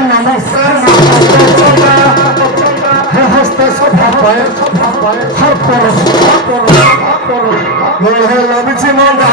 नमस्कार हस्ते सभा पाए हर परस लबिची मंगा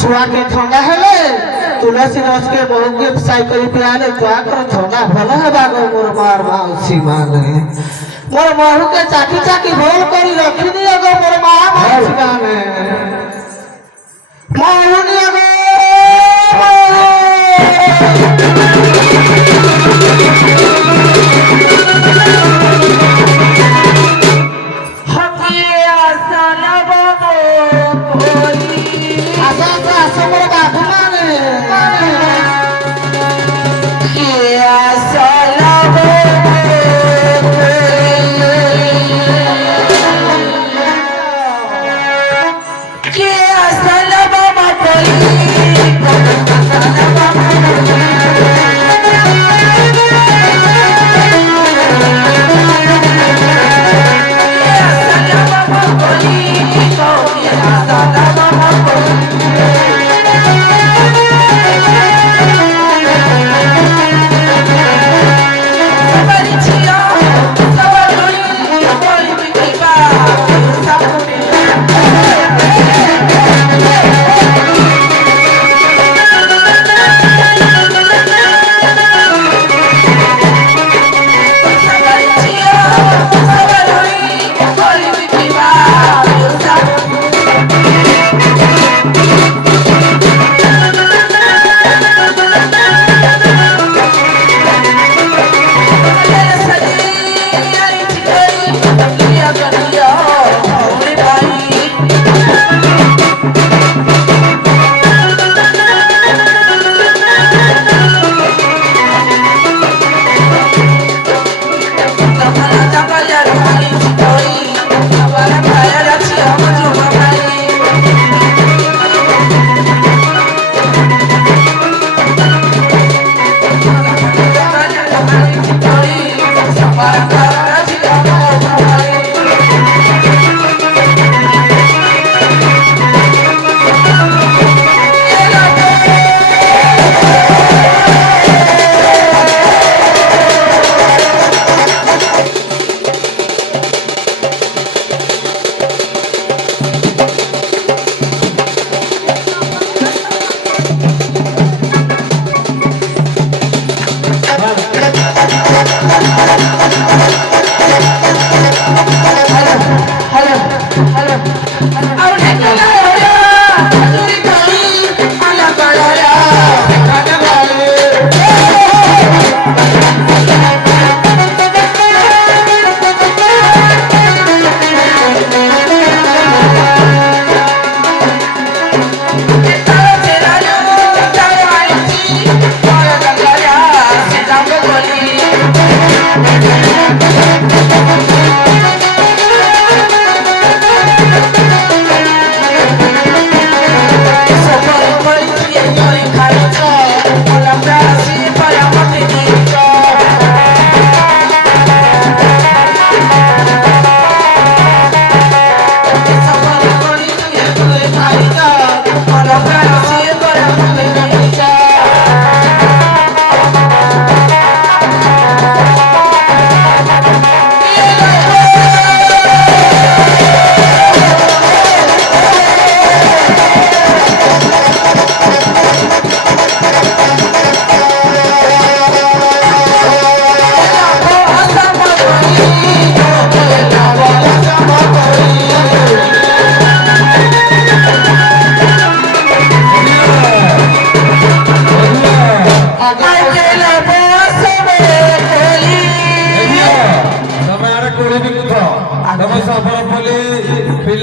छुआ के ठंडा हेले तुलसी रस के बहुत के साइकिल पियाले क्या कर ठंडा भला है बागो मोर मार माउसी माने मोर महू के चाकी चाकी भोल करी रखी दिया गो मोर मार माउसी माने महू दिया गो que hasta la mamá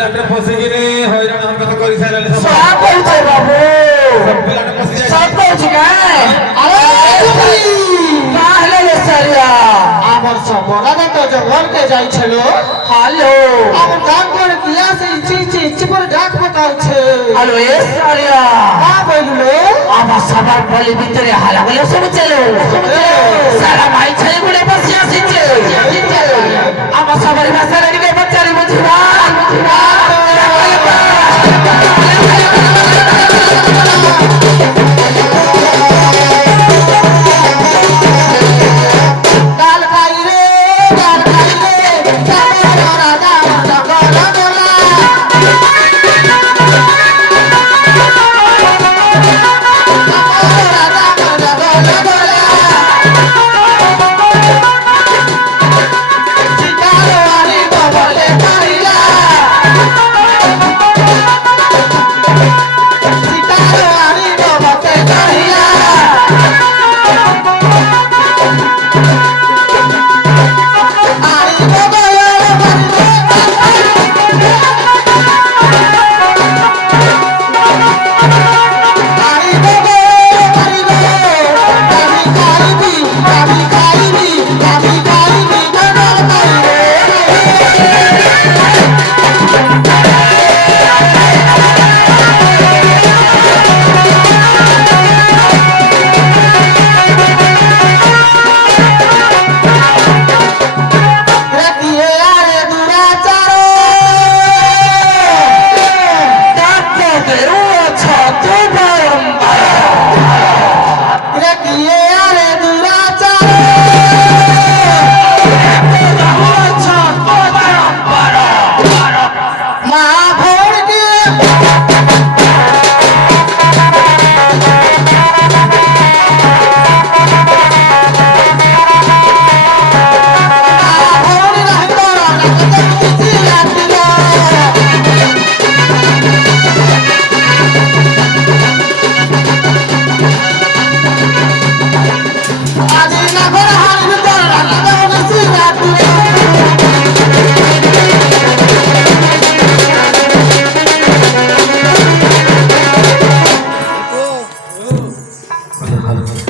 ପିଲାଟେ ଫସିକିନି ହଇରାଣ ହରକତ କରିସାରିଲାଣି ସବୁ। ସା କହୁଛ ବାବୁ ସବୁ ପିଲାଟେ ଫସିଯାଇଛି। ସା କହୁଛି କାଇଁ ଆରେ କା ହେଲେ ରେ ସାରିଆ আমার সবরাদা তো জঙ্গলকে যাইছিল হ্যালো আমার ডাক পরে ক্লাসে ইচ্ছি করে ডাক পকাউছে হ্যালো এ সারিয়া কা বললো আমার সবার বলি ভিতরে হালা বলে শুনছিল সারা মাই ছেলে বলে বসে আসছে আমার সবার ভাষা রেখে বাচ্চারে বুঝিবা ডাল খাই রে জঙ্গল রাজা জঙ্গল গোলা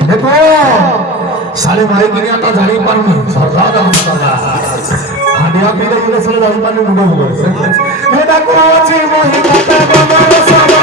देखो साले भाई की आता जानी पर में सरदार हमला आडिया पी रही है साले जानी पर में मुंडो हो गए ये देखो जी मोहि काटे बंगाल साला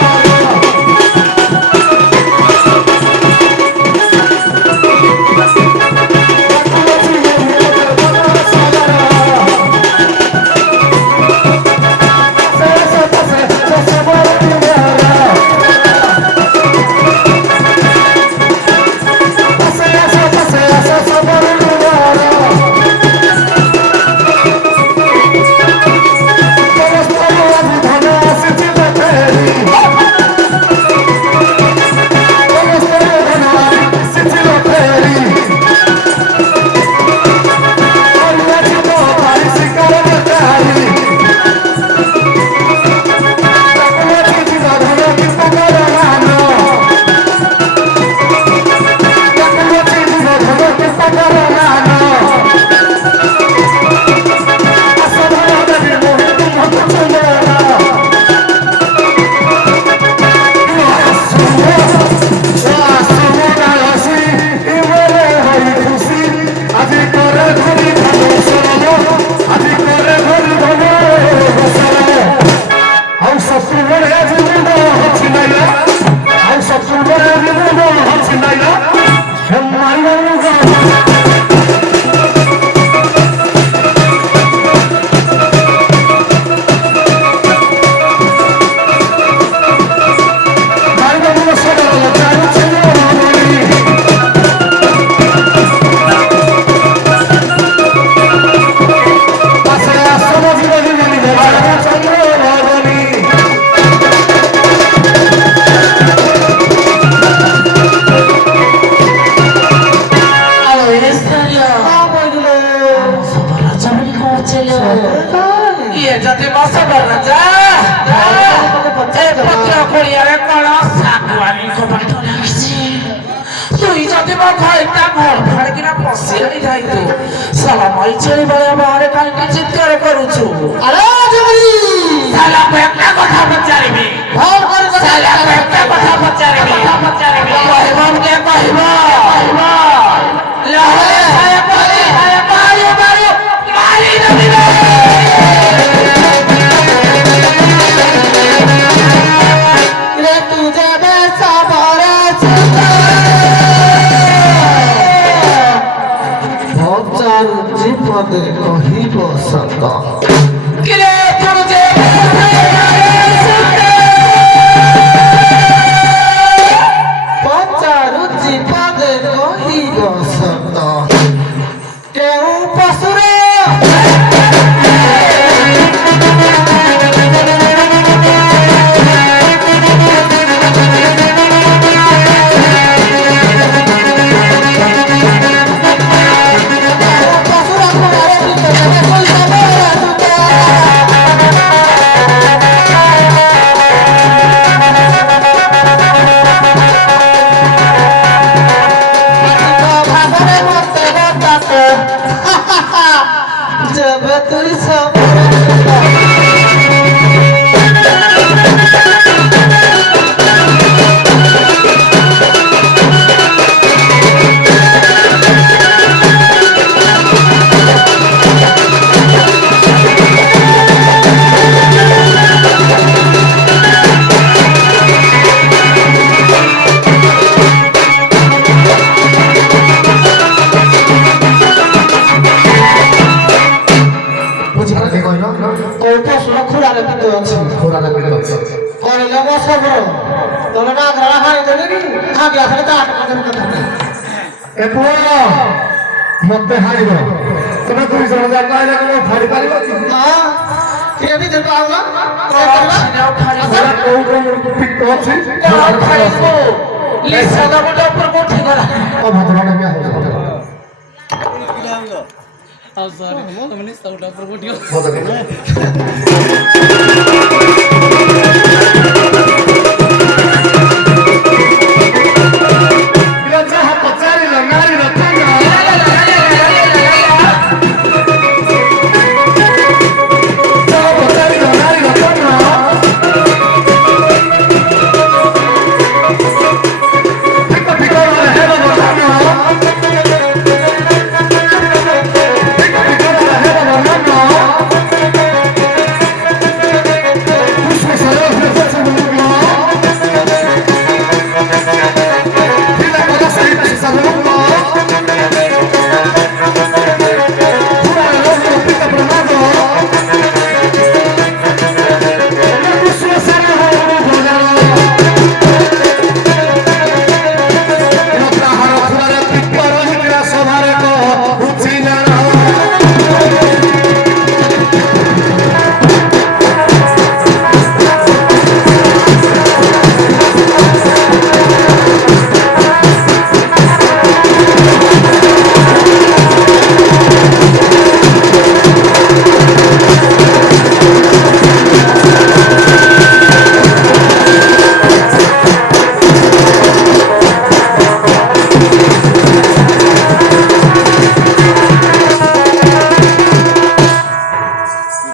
আরে साला को একটা কথা পচারিবি ভুল করে साला को একটা কথা পচারিবি কহিবকে কহিব লহরে ছায়া পড়ে মারি মারি মারি দেবি রে তুই যাবে সাবরে ভচার জীবনে কহিব সত কিরে তোর যে ভচার জীবনে কহিব সত কেউ পশুরে পশুরা করে তুই কই যাবে ভাবরে মতে বাতাতে যাবে তুই সবরে বুঝাতে কইলো ওই পশুরা খুঁড়ারে দিতে আছে খোরাটা পেতে আছে করিলে বসবর তোর না ঘরা হাই দেবে নি আগে আসলে তা আটকানোর কথা না এ পুরো মধ্যে হারিব তুমি দুই জন যা কইলে কোনো ফাড়ি পারিব কি হ্যাঁ ঠিক আছে যে পাও না কই করবা সারা কোন কোন পিত্ত আছে লিসা দাবটা উপর মুঠি করা ও ভদ্রটা কে হবে I'm sorry. I'm gonna start over. ভদ্রটা